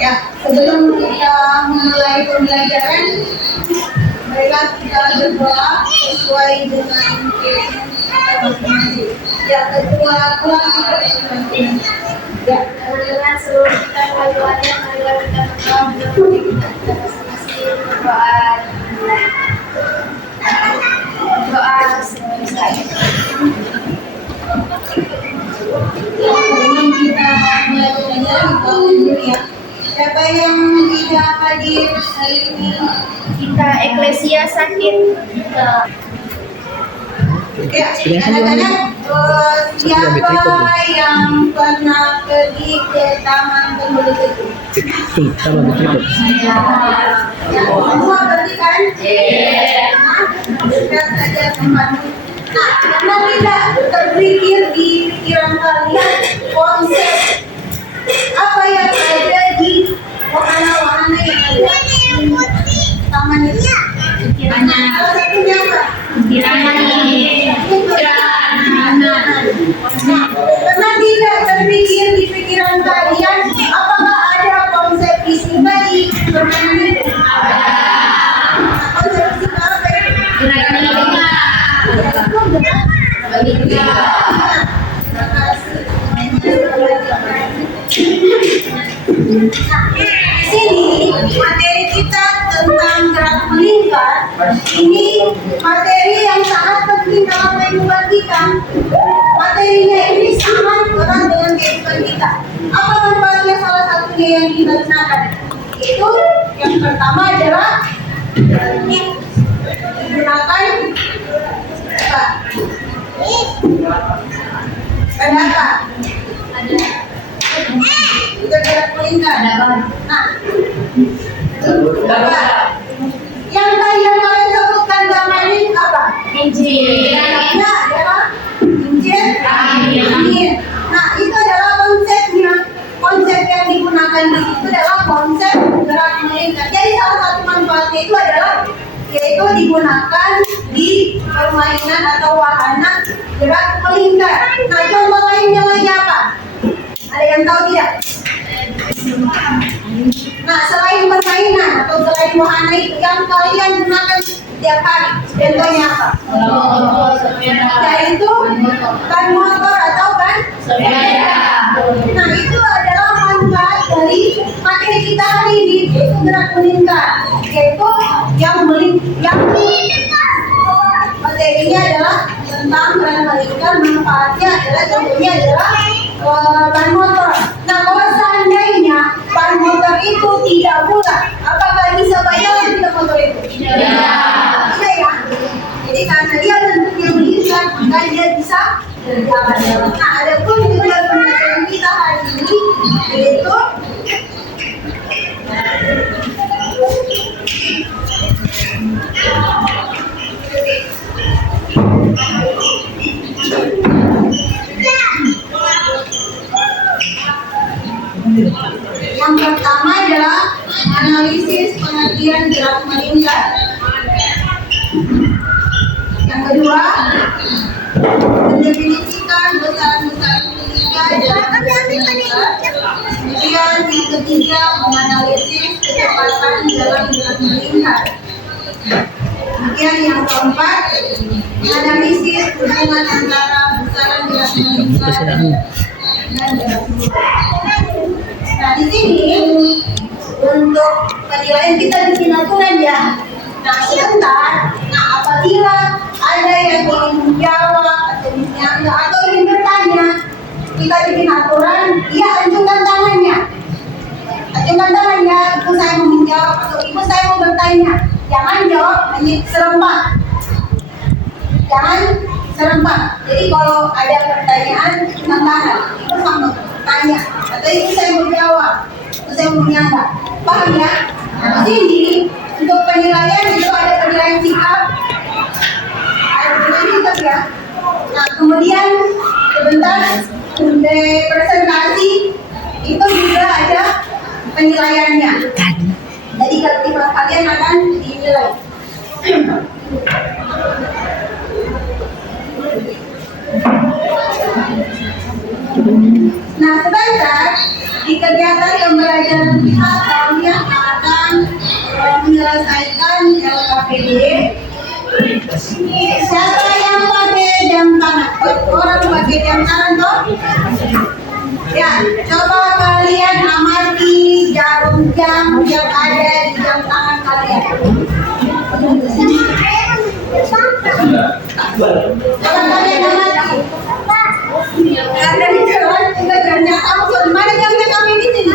Ya, sebelum kita mulai pembelajaran, marilah kita berdoa sesuai dengan keyakinan kita masing-masing. Yang kedua, ya, marilah seluruh kita berdoanya, marilah kita berdoa kita masing-masing berdoa selesai. Sebelum kita mulai pembelajaran, kita dulu ya. Siapa yang tidak hadir hari ini? Kita eklesia sakit. Ya, anak-anak, siapa yang pernah pergi ke Taman Pembeli Teguh? Ya, semua pergi kan? Sudah saja tempatnya. Nah, karena tidak terpikir di pikiran kalian konsep apa yang ada di wahana-wahana yang ada di taman itu? Salah satunya apa? Karena tidak terpikir di pikiran kalian, apakah ada konsep fisika di permainan itu? Konsep fisika apa itu? Sini materi kita tentang gerak melingkar. Ini materi yang sangat penting dalam kehidupan kita. Materinya ini sangat erat dengan kehidupan kita. Apa manfaatnya? Salah satunya yang kita gunakan itu yang pertama adalah digunakan apa? Kita gerak melingkar. Nah, apa? Yang kalian sebutkan gambar ini apa? Injil. Ya, adalah Injil. Amin. Nah, itu adalah konsepnya. Konsep yang digunakan di situ adalah konsep gerak melingkar. Jadi salah satu manfaatnya itu adalah yaitu digunakan di permainan atau wahana gerak melingkar. Nah, contoh lainnya lagi apa? Ada yang tahu tidak? Nah, selain permainan atau selain wahana itu yang kalian gunakan setiap hari, contohnya apa? Yaitu ban motor atau ban sepeda. Nah, itu adalah manfaat dari materi kita hari ini, yaitu gerak melingkar, yaitu yang materinya adalah tentang gerak melingkar. Manfaatnya adalah contohnya adalah ban motor. Nah, kalau seandainya ban motor itu tidak bulat, apakah bisa berjalan tidak motor itu? Tidak. Tidak ya. Jadi karena dia bentuknya melingkar, maka dia bisa berjalan. Nah, ada pun juga pembelajaran kita hari ini yaitu yang pertama adalah analisis pengertian gerak melingkar. Yang kedua, mendefinisikan besaran-besaran fisika dalam gerak melingkar. Kemudian yang ketiga, menganalisis kecepatan dalam gerak melingkar. Kemudian yang keempat, menganalisis hubungan antara besaran gerak melingkar dan gerak melingkar. Nah, di sini untuk penilaian kita bikin aturan ya. Nah, sebentar. Nah, apabila ada yang ingin menjawab atau menyanggah atau ingin bertanya, kita bikin aturan, dia acungkan tangannya. Acungkan tangannya, ibu saya mau menjawab atau ibu saya mau bertanya. Jangan jawab hanya serempak. Jangan serempak. Jadi kalau ada pertanyaan, acungkan tangan. Ibu sama tanya. Atau ibu saya mau jawab, atau saya mau menyanggah. Paham ya? Nah, di sini untuk penilaian itu ada penilaian sikap, ada penilaian sikap ya. Nah, kemudian sebentar presentasi itu juga ada penilaiannya. Jadi keaktifan kalian akan dinilai. Nah, sedangkan di kegiatan pembelajaran kita kalian akan menyelesaikan LKPD. Siapa yang pakai jam tangan? Orang pakai jam tangan toh? Ya, coba kalian amati jarum jam yang ada di jam tangan kalian. Coba kalian amati. Karena di jalan juga jamnya kamu. Mana jamnya kami di sini?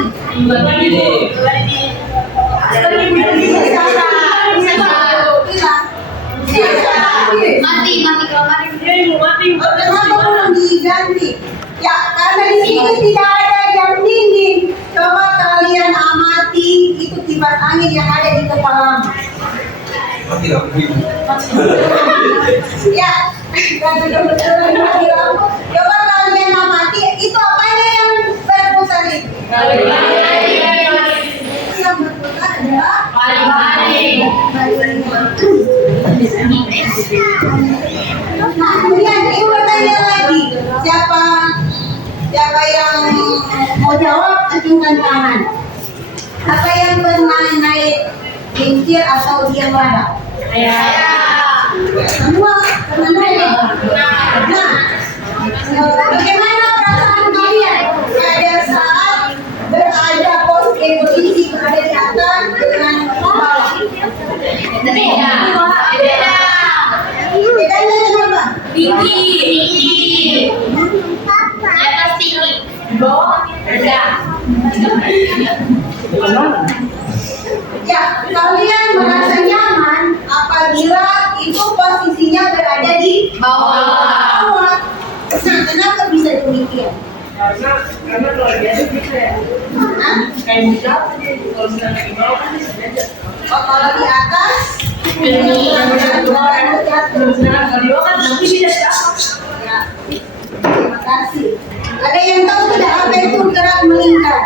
Mati. Kenapa belum diganti? Ya, karena di sini tidak ada jam dinding. Coba kalian amati itu kipas angin yang ada di kepala. Ya, coba kalian amati itu apanya yang berputar itu? Yang berputar adalah Nah, kemudian ibu bertanya lagi, siapa yang mau jawab, acungkan tangan. Apa yang pernah naik kincir atau dia lada? Semua pernah naik. Nah, bagaimana perasaan kalian pada saat berada posisi berada di atas dengan bawah? Bedanya kenapa? Tinggi. Di atas tinggi. Bawah rendah. Ya, kalian merasa nyaman apabila itu posisinya berada di bawah. Nah, kenapa bisa demikian? Karena kalau biasa bisa ya. Kayak misal kalau misalnya di bawah kan bisa aja. Oh, kalau di atas ya. Terima kasih. Ada yang tahu tidak apa itu gerak melingkar?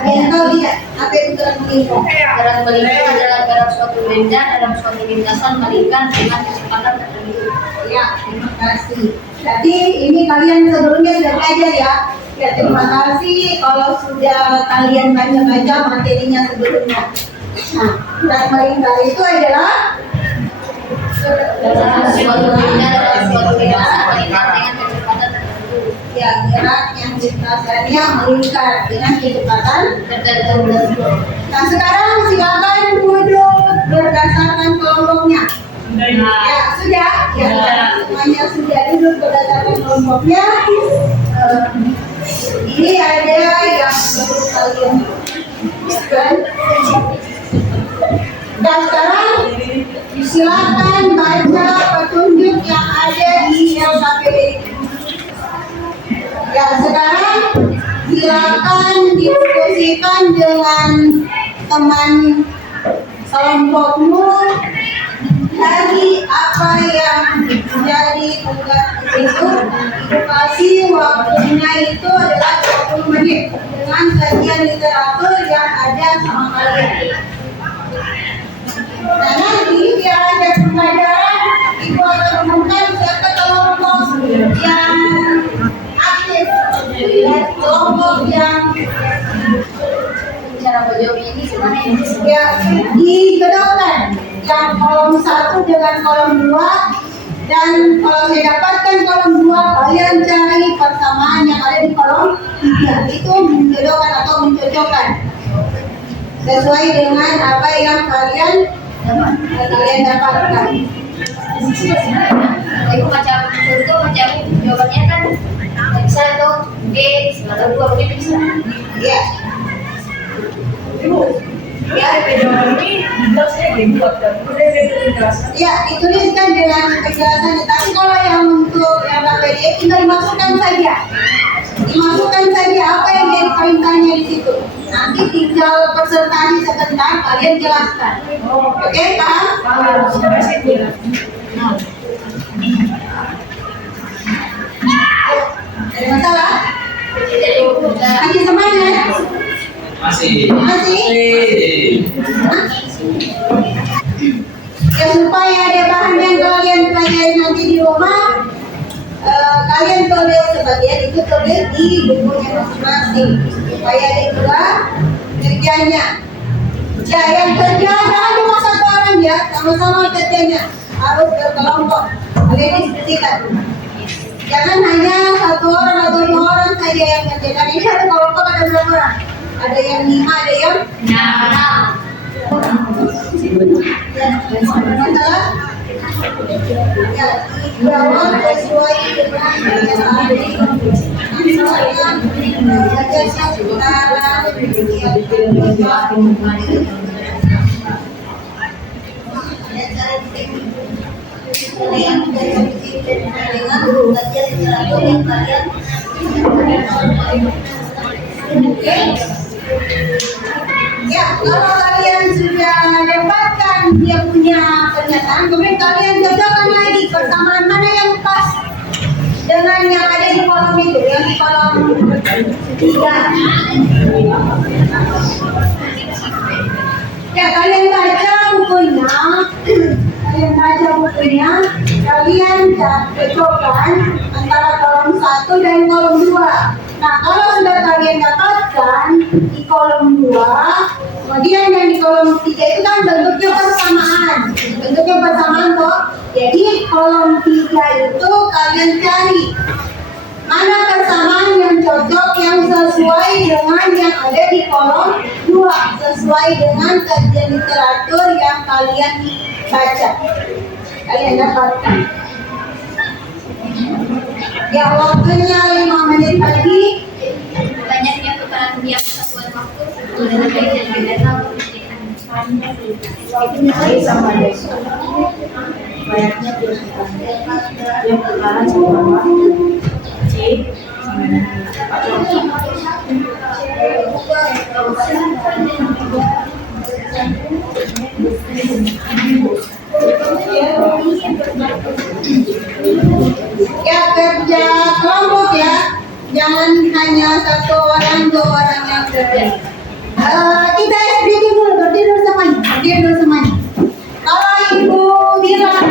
Ada yang tahu tidak apa itu gerak melingkar? Gerak melingkar adalah gerak suatu benda dalam suatu lintasan melingkar dengan kecepatan tertentu. Ya, terima kasih. Jadi ini kalian sebelumnya sudah belajar ya. Ya, terima kasih kalau sudah kalian baca materinya sebelumnya. Nah, gerak melingkar itu adalah Suatu benda dalam suatu lintasan melingkar dengan kecepatan tertentu. ya, gerak yang lintasannya melingkar dengan kecepatan tertentu. Nah, sekarang silakan duduk berdasarkan kelompoknya. Ya, sudah. Ya, semuanya sudah duduk berdasarkan kelompoknya. Ini ada yang perlu kalian bukan. Dan sekarang silakan baca petunjuk yang ada di LKPD. Ya, sekarang silakan diskusikan dengan teman kelompokmu lagi apa yang menjadi tugas itu. Edukasi waktunya itu adalah 20 menit dengan kajian literatur yang ada sama kalian. Nah, nanti di akhir pembelajaran ibu akan umumkan siapa kelompok yang aktif dan kelompok yang Cara menjawabnya ini gimana ya? ya dibedakan, yang kolom 1 dengan kolom 2. Dan kalau saya dapatkan kolom 2, kalian cari persamaan yang ada di kolom 3. Itu menjodohkan atau mencocokkan sesuai dengan apa yang kalian dapatkan. Ibu macam contoh macam jawabannya kan bisa tuh B atau 2 begitu bisa. Ya, Ibu, ya jawaban ini dibilang saya dibuat kan. Udah penjelasan. ya, dituliskan dengan penjelasannya. Tapi kalau yang untuk LKPD tinggal dimasukkan saja. Dimasukkan saja apa yang jadi perintahnya di situ. Nanti tinggal presentasi sebentar, kalian jelaskan. Oke, paham? Terima kasih Bu. Ada masalah? Masih semangat? Masih. Hah? Ya, supaya ada bahan yang kalian pelajari nanti di rumah, kalian tulis sebagian itu tulis di bukunya masing-masing supaya ada juga kerjanya. Ya, yang kerja jangan cuma satu orang ya, sama-sama kerjanya harus berkelompok. Kalian diskusikan. Jangan hanya satu orang atau dua orang saja yang kerjakan. Ini ada kelompok ada berapa orang? Ada yang 5, ada yang masalah? Ya, jawab sesuai dengan kenyataan. Ya, kalau kalian sudah dapatkan dia punya pernyataan, kemudian kalian cocokkan lagi persamaan mana yang pas dengan yang ada di kolom itu, yang di kolom 3. Ya, kalian baca bukunya, kalian cocokkan antara kolom 1 dan kolom 2. Nah, kalau sudah kalian dapatkan di kolom 2, kemudian yang di kolom 3 itu kan bentuknya persamaan. Bentuknya persamaan toh. Jadi kolom 3 itu kalian cari mana persamaan yang cocok, yang sesuai dengan yang ada di kolom 2, sesuai dengan kajian literatur yang kalian baca. Kalian dapatkan. Ya, waktunya 5 menit lagi. Banyaknya tukaran yang satuan waktu dengan kajian beda Sama besok. Banyaknya terus yang sekarang sama C Ya, kerja kelompok ya, jangan hanya satu orang, 2 orang yang kerja. Kita SDG dulu, berdiri semuanya. Kalau ibu bilang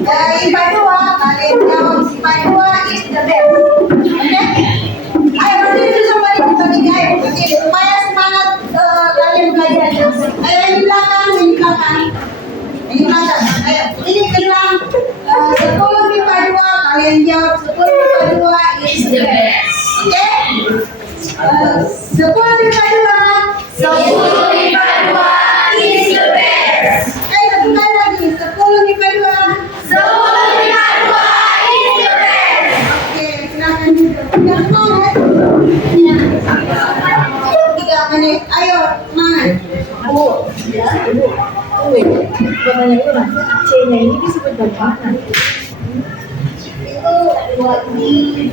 IPA 2, kalian jawab IPA 2 is the best. Oke? Ayo berdiri semuanya, ayo berdiri supaya semangat kalian belajar. Ayo yang di belakang. Ayo, ini bilang 10 IPA 2, kalian jawab 10 IPA 2 is the best. Oke? 10 IPA 2. 10 IPA 2 is the best. Ayo sekali lagi, 10 IPA 2. 10 IPA 2 is the best. Oke, silakan duduk. Udah semangat? 3 menit. Ayo, semangat. Pertanyaan itu mas, C-nya ini disebut bagaimana? Itu buat di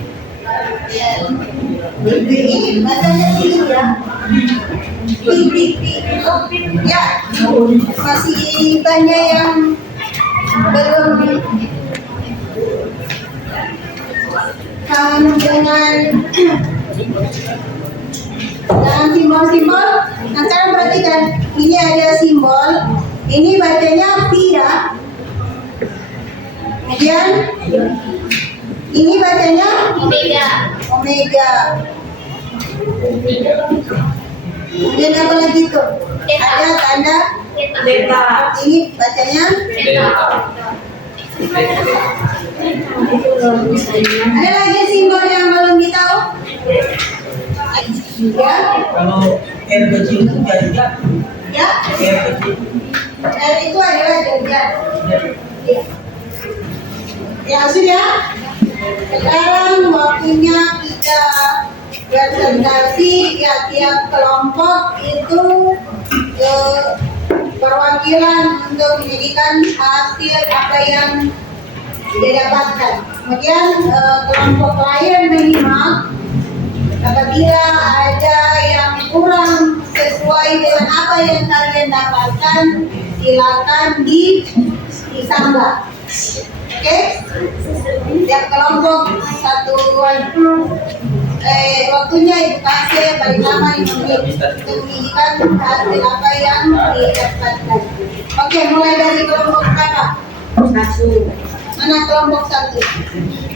ini bacanya sini ya. Ya, masih banyak yang belum paham dengan simbol-simbol. Nah, sekarang perhatikan, ini ada simbol, ini bacanya pi ya. Kemudian ini bacanya omega. Kemudian apa lagi tuh? Ada tanda Beta. ini bacanya. Ada lagi simbol yang belum ditahu? Ya, Kalau R kecil itu jajar, ya. R kecil. Dan itu adalah jajar. Ya. Ya sudah. Sekarang waktunya kita presentasi ya, tiap kelompok itu perwakilan untuk menjadikan hasil apa yang didapatkan. Kemudian kelompok lain menyimak. Apabila ada yang kurang sesuai dengan apa yang kalian dapatkan, silakan ditambah. Oke? Tiap kelompok waktunya Ibu kasih paling lama 5 menit untuk menunjukkan hasil apa yang didapatkan. Oke, mulai dari kelompok berapa? 1. Mana kelompok 1?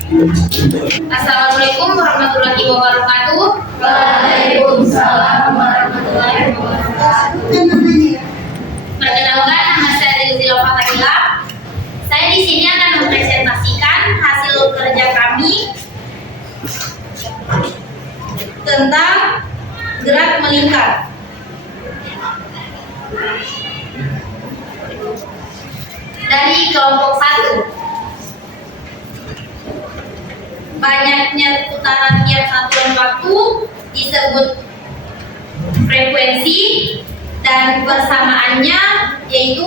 Assalamualaikum warahmatullahi wabarakatuh. Waalaikumsalam warahmatullahi wabarakatuh. Sebutkan namanya. Perkenalkan, nama saya Dilzila Fatahila. Saya di sini akan mempresentasikan hasil kerja kami tentang gerak melingkar. Dari kelompok 1. Banyaknya putaran tiap satuan waktu disebut frekuensi dan persamaannya yaitu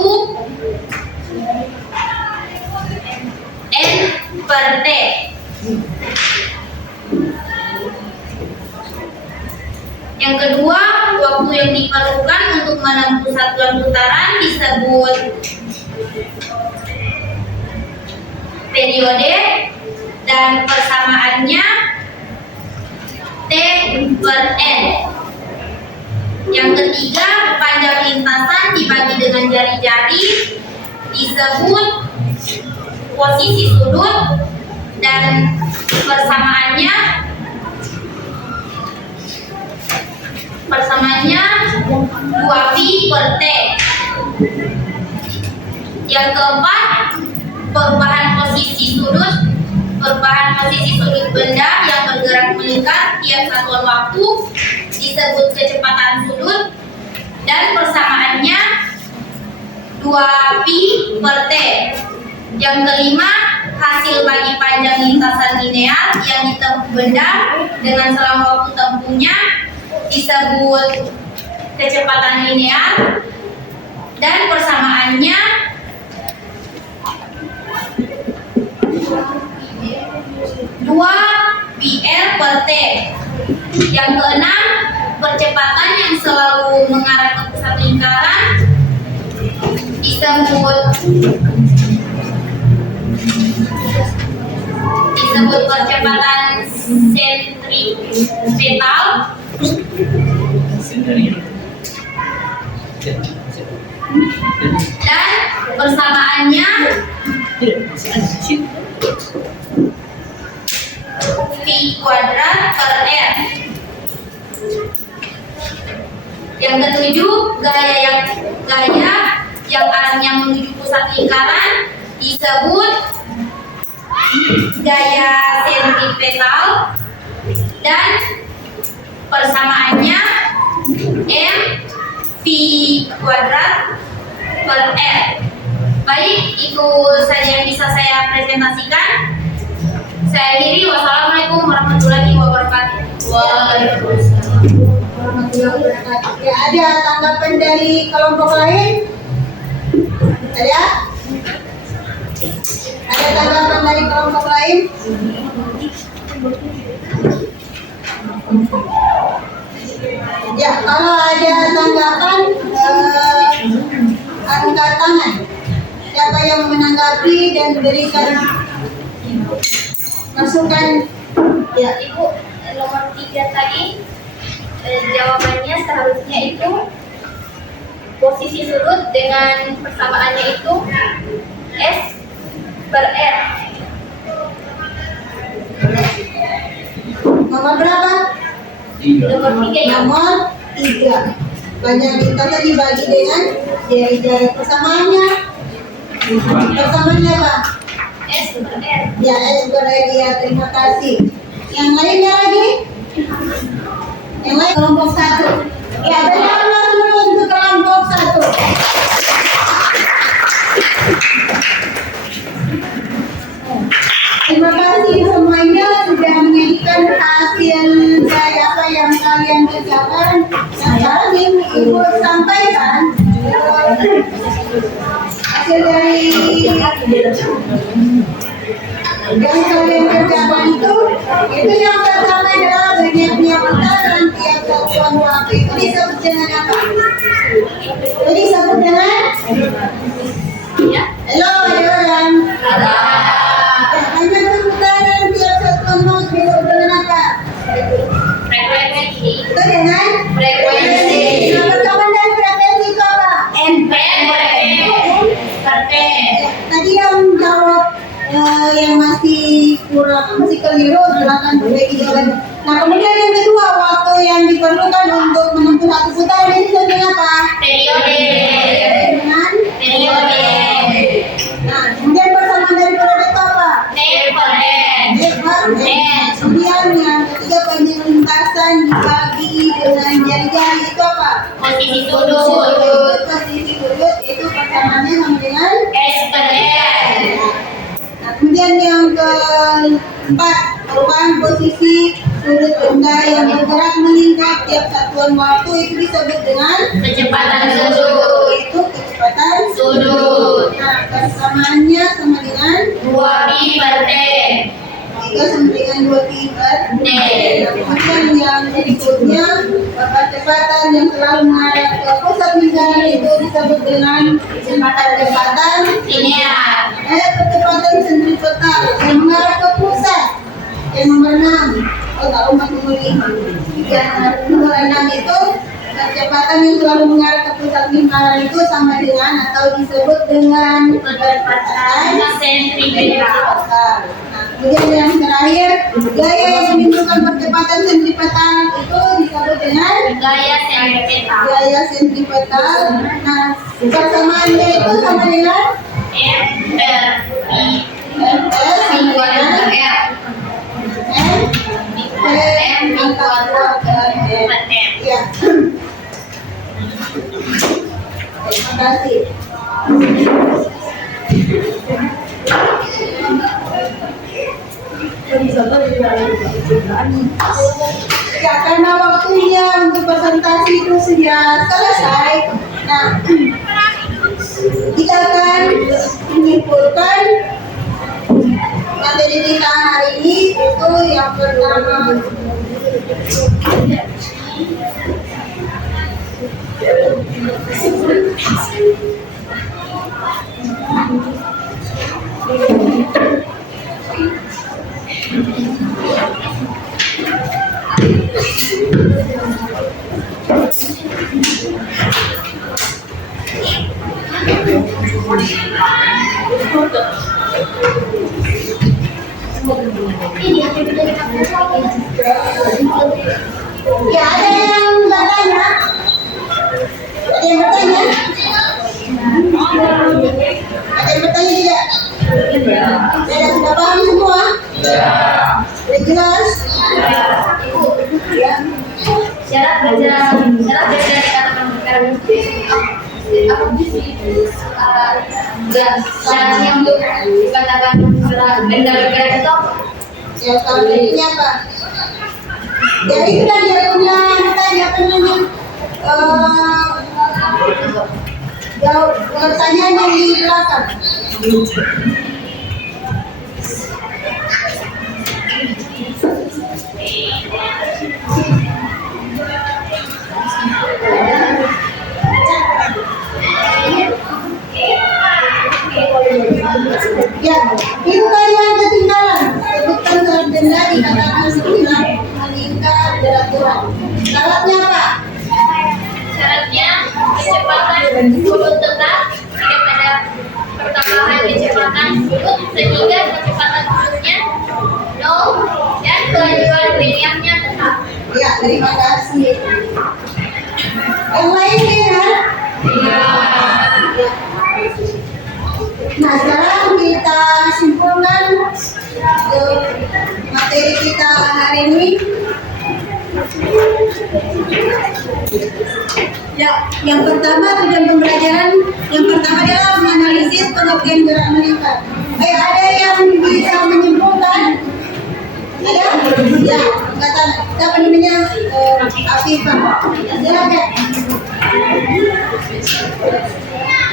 N per T. Yang kedua, waktu yang diperlukan untuk menempuh satuan putaran disebut periode dan persamaannya T per N. Yang ketiga, panjang lintasan dibagi dengan jari-jari disebut posisi sudut dan persamaannya 2pi per T. Yang keempat, perubahan posisi sudut benda yang bergerak melingkar tiap satuan waktu disebut kecepatan sudut dan persamaannya 2pi per T. Yang kelima, hasil bagi panjang lintasan linear yang ditempuh benda dengan selang waktu tempuhnya disebut kecepatan linear dan persamaannya 2πr per T. Yang keenam, percepatan yang selalu mengarah ke pusat lingkaran disebut percepatan sentripetal dan persamaannya V kuadrat per R. Yang ketujuh, gaya yang arahnya menuju pusat lingkaran disebut gaya sentripetal dan persamaannya M V kuadrat per R. Baik, itu saja yang bisa saya presentasikan. Saya akhiri. Wassalamualaikum warahmatullahi wabarakatuh. Waalaikumsalam. Ya, ada tanggapan dari kelompok lain? Ada? Ada tanggapan dari kelompok lain? Ya, kalau ada tanggapan, angkat tangan. Siapa yang menanggapi dan berikan masukan? Ya, Ibu, nomor 3 tadi jawabannya seharusnya itu posisi sudut dengan persamaannya itu S per R. Nomor berapa? Nomor 3 ya. Nomor 3. Banyak lintasan dibagi dengan jari-jari persamaannya. Persamaannya apa? S per R. Ya, S per R. Ya, terima kasih. Yang lainnya lagi? Yang lain kelompok 1. Ya, benar-benar dulu untuk kelompok 1. Terima kasih semuanya sudah menyajikan hasil dari apa yang kalian kerjakan. Sekarang ini Ibu sampaikan hasil dari yang kalian kerjakan itu yang pertama adalah banyaknya putaran tiap satuan waktu. Itu disebut dengan apa? Itu disebut dengan Ya. halo, ada orang? Banyak putaran tiap satuan waktu disebut dengan apa? Frekuensi. Itu dengan Frekuensi. Nah, pertama dari frekuensi itu apa? N per T. Tadi yang jawab yang masih kurang masih keliru, silakan perbaiki jawabannya. Nah, kemudian yang kedua, waktu yang diperlukan untuk menempuh satu putaran ini disebut dengan apa? Periode. Dengan Periode. Nah, kemudian persamaan dari periode itu apa? Different. Different. Kemudian yang ketiga, panjang lintasan dibagi dengan jari-jari itu apa? Posisi sudut. Posisi sudut itu persamaannya sama dengan Expert. Nah, kemudian yang keempat, perubahan posisi sudut benda yang bergerak meningkat tiap satuan waktu itu disebut dengan Kecepatan sudut. itu kecepatan Sudut. Nah, persamaannya sama dengan 2pi/t. 3 sama dengan 2pi per T. Nah, kemudian yang berikutnya, kecepatan yang selalu mengarah ke pusat negara itu disebut dengan kecepatan Linear. kecepatan sentripetal yang mengarah ke pusat. Yang nomor 6, tahu nomor 5. Yang nomor 6 itu kecepatan yang selalu mengarah ke pusat lingkaran itu sama dengan atau disebut dengan kecepatan Sentripetal. Nah, kemudian yang terakhir, gaya yang menimbulkan percepatan sentripetal itu disebut dengan Gaya sentripetal. gaya sentripetal. Nah, persamaannya itu sama dengan F/I. Fs sama dengan M M Ya. Terima kasih. Ya, karena waktunya untuk presentasi itu sudah selesai. Nah, kita akan menyimpulkan materi kita hari ini itu yang pertama. Ya, ada yang bertanya? Ada yang bertanya? Ada yang bertanya tidak? Sudah paham semua? Sudah jelas? Ya. Syarat belajar dikatakan perkara apa syaratnya untuk dikatakan benda bergerak itu Ya, selanjutnya apa? Ya, itu kan dia punya tanya jawab pertanyaan yang di belakang. Ya, itu kan yang ketinggalan. Sebutkan surat benda dikatakan bergerak meningkat beraturan. Syaratnya apa? syaratnya kecepatan sudut tetap tidak pada pertambahan kecepatan sudut sehingga kecepatan sudutnya 0 dan kelajuan linearnya tetap. Ya, terima kasih. Yang lainnya ya? Nah, sekarang kita simpulkan materi kita hari ini. Ya, yang pertama tujuan pembelajaran yang pertama adalah menganalisis pengertian gerak meningkat. Ada yang bisa menyimpulkan? Ada? Ya, kata apa namanya? Afifah. Silakan.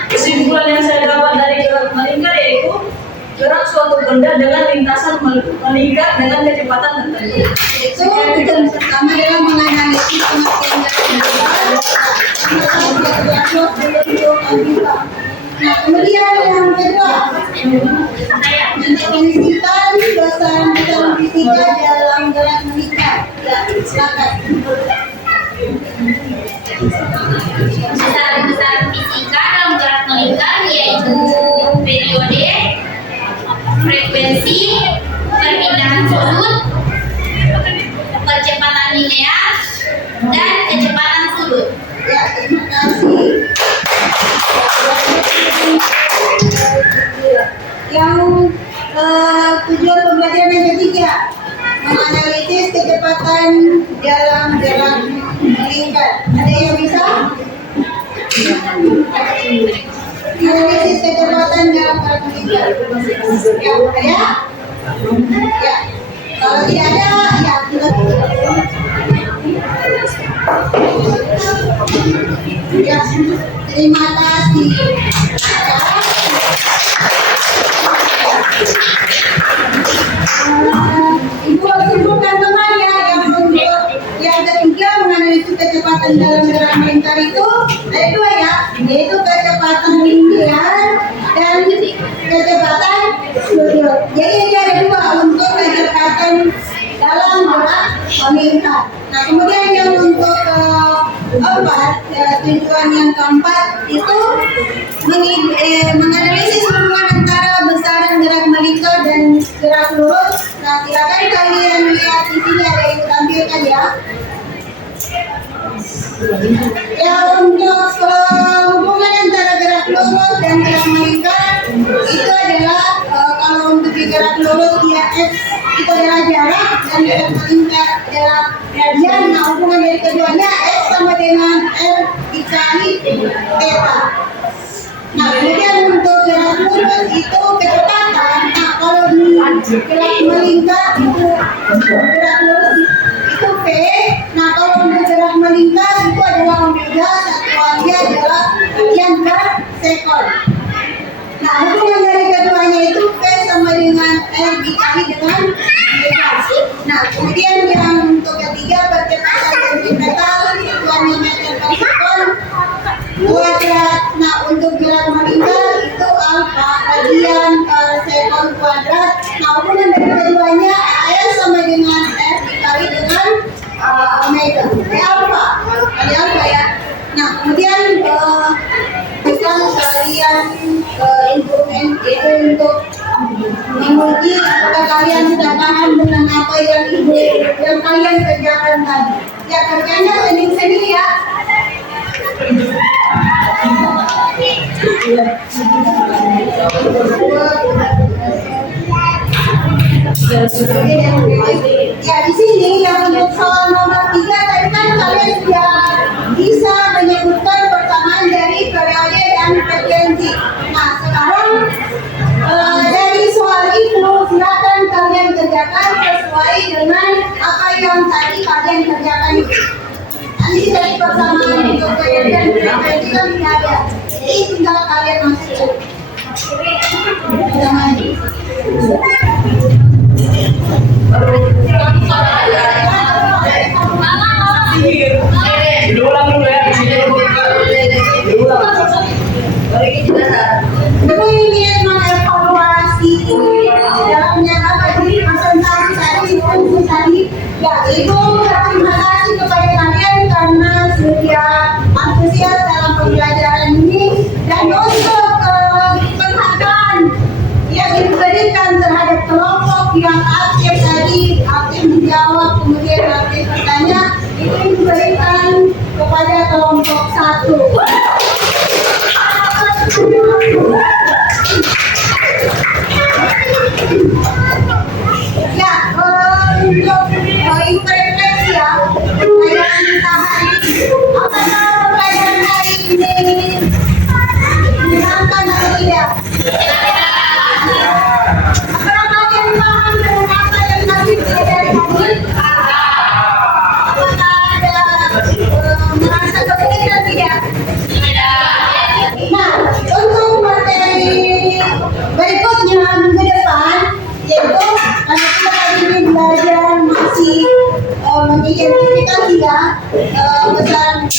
Kesimpulan yang saya dapat dari gerak meningkat yaitu gerak suatu benda dengan lintasan meningkat dengan kecepatan tertentu. Itu tujuan pertama adalah menganalisis pengertian gerak. Nah, kemudian yang kedua, mendefinisikan besaran-besaran fisika dalam gerak meningkat. Ya, silakan. Besaran-besaran fisika dalam gerak meningkat yaitu periode, frekuensi, perpindahan sudut, percepatan linear, dan kecepatan sudut. Ya, terima kasih. Yang tujuan pembelajaran yang ketiga, menganalisis kecepatan dalam gerak meningkat. Ada yang bisa? Analisis kecepatan dalam gerak meningkat. Ya, ada? Ya. Kalau tidak ada, ya kita ya, terima kasih. Ibu simpulkan kembali ya, yang untuk yang ketiga menganalisis kecepatan dalam gerak melingkar itu ada dua ya, yaitu kecepatan linear dan kecepatan sudut. Jadi ini ada dua untuk kecepatan dalam gerak melingkar. Nah, kemudian yang untuk tujuan yang keempat itu menganalisis hubungan antara besaran gerak melingkar dan gerak lurus. Nah, silakan kalian lihat di sini ada yang ditampilkan ya. Ya, untuk hubungan antara gerak lurus dan gerak melingkar itu adalah kalau untuk di gerak lurus dia X itu adalah jarak dan gerak melingkar adalah radian. Nah, hubungan dari keduanya X sama dengan R dikali theta. Nah, kemudian untuk gerak lurus itu kecepatan. Nah, kalau di gerak melingkar itu gerak lurus itu V. Nah, kalau untuk gerak melingkar itu adalah omega, satuannya adalah radian per sekon. Nah, hubungan dari keduanya itu V sama dengan R dikali dengan omega. Nah, kemudian yang untuk ketiga percepatan sentripetal, satuannya meter per sekon kuadrat. Nah, untuk gerak melingkar itu alfa, radian per sekon kuadrat. Nah, hubungan dari keduanya AS sama dengan R dikali dengan omega. Alfa, kali alfa ya. Nah, kemudian bisa kalian instrumen itu untuk menguji apakah kalian sudah paham dengan apa yang kalian kerjakan tadi. Ya, kerjanya sendiri-sendiri ya. Ya, di sini yang untuk soal nomor 3 tadi kan kalian sudah bisa menyebutkan persamaan dari periode dan frekuensi. Nah, sekarang dari soal itu silakan kalian kerjakan sesuai dengan apa yang tadi kalian kerjakan itu. Nanti dari persamaan untuk periode dan frekuensi kan tidak ada. Jadi tinggal kalian masuk. Diulang dulu ya. Diulang. Ibu ingin mengevaluasi dalamnya apa jadi presentasi tadi itu tadi ya ibu terima kasih kepada kalian karena sudah antusias dalam pembelajaran ini dan untuk penghargaan yang diberikan terhadap kelompok yang aktif tadi, aktif menjawab kemudian aktif bertanya itu diberikan kepada kelompok 1. Ya, untuk ibu refleksi ya, saya minta hari ini, apakah pembelajaran hari ini menyenangkan atau tidak? Apakah kalian paham dengan apa yang kami pelajari hari ini? Apakah ada merasa kesulitan tidak? Nah, untuk materi berikutnya minggu depan, yaitu karena kita hari ini belajar masih mengidentifikasi ya besaran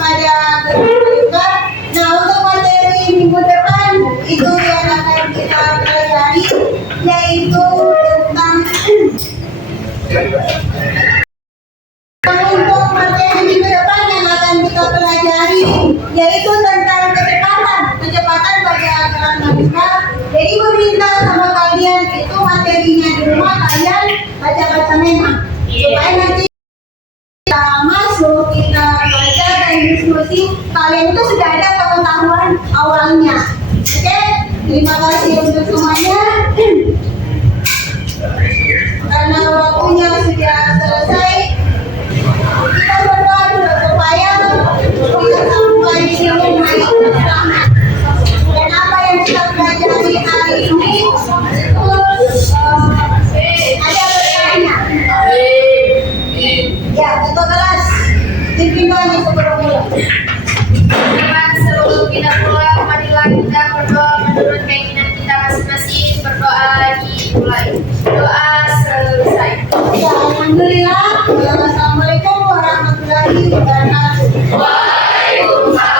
pada gerak. Nah, untuk materi minggu depan itu yang akan kita pelajari yaitu tentang untuk materi minggu depan yang akan kita pelajari yaitu tentang kecepatan pada gerak melingkar. Jadi meminta sama kalian itu materinya dulu baca-baca memang supaya nanti kita masuk, kita belajar dan diskusi, kalian itu sudah ada pengetahuan awalnya. Oke, terima kasih untuk semuanya. Karena waktunya sudah selesai, kita berdoa dulu supaya kita sampai di rumah yang selamat. Dan apa yang kita pelajari hari ini ada berkahnya. Ya, ketua kelas, pimpin doanya sebelum mulai. Teman, sebelum kita mulai, marilah kita berdoa menurut keinginan kita masing-masing. Berdoa dimulai. Doa selesai. Ya, alhamdulillah. Assalamualaikum warahmatullahi wabarakatuh. Waalaikumsalam.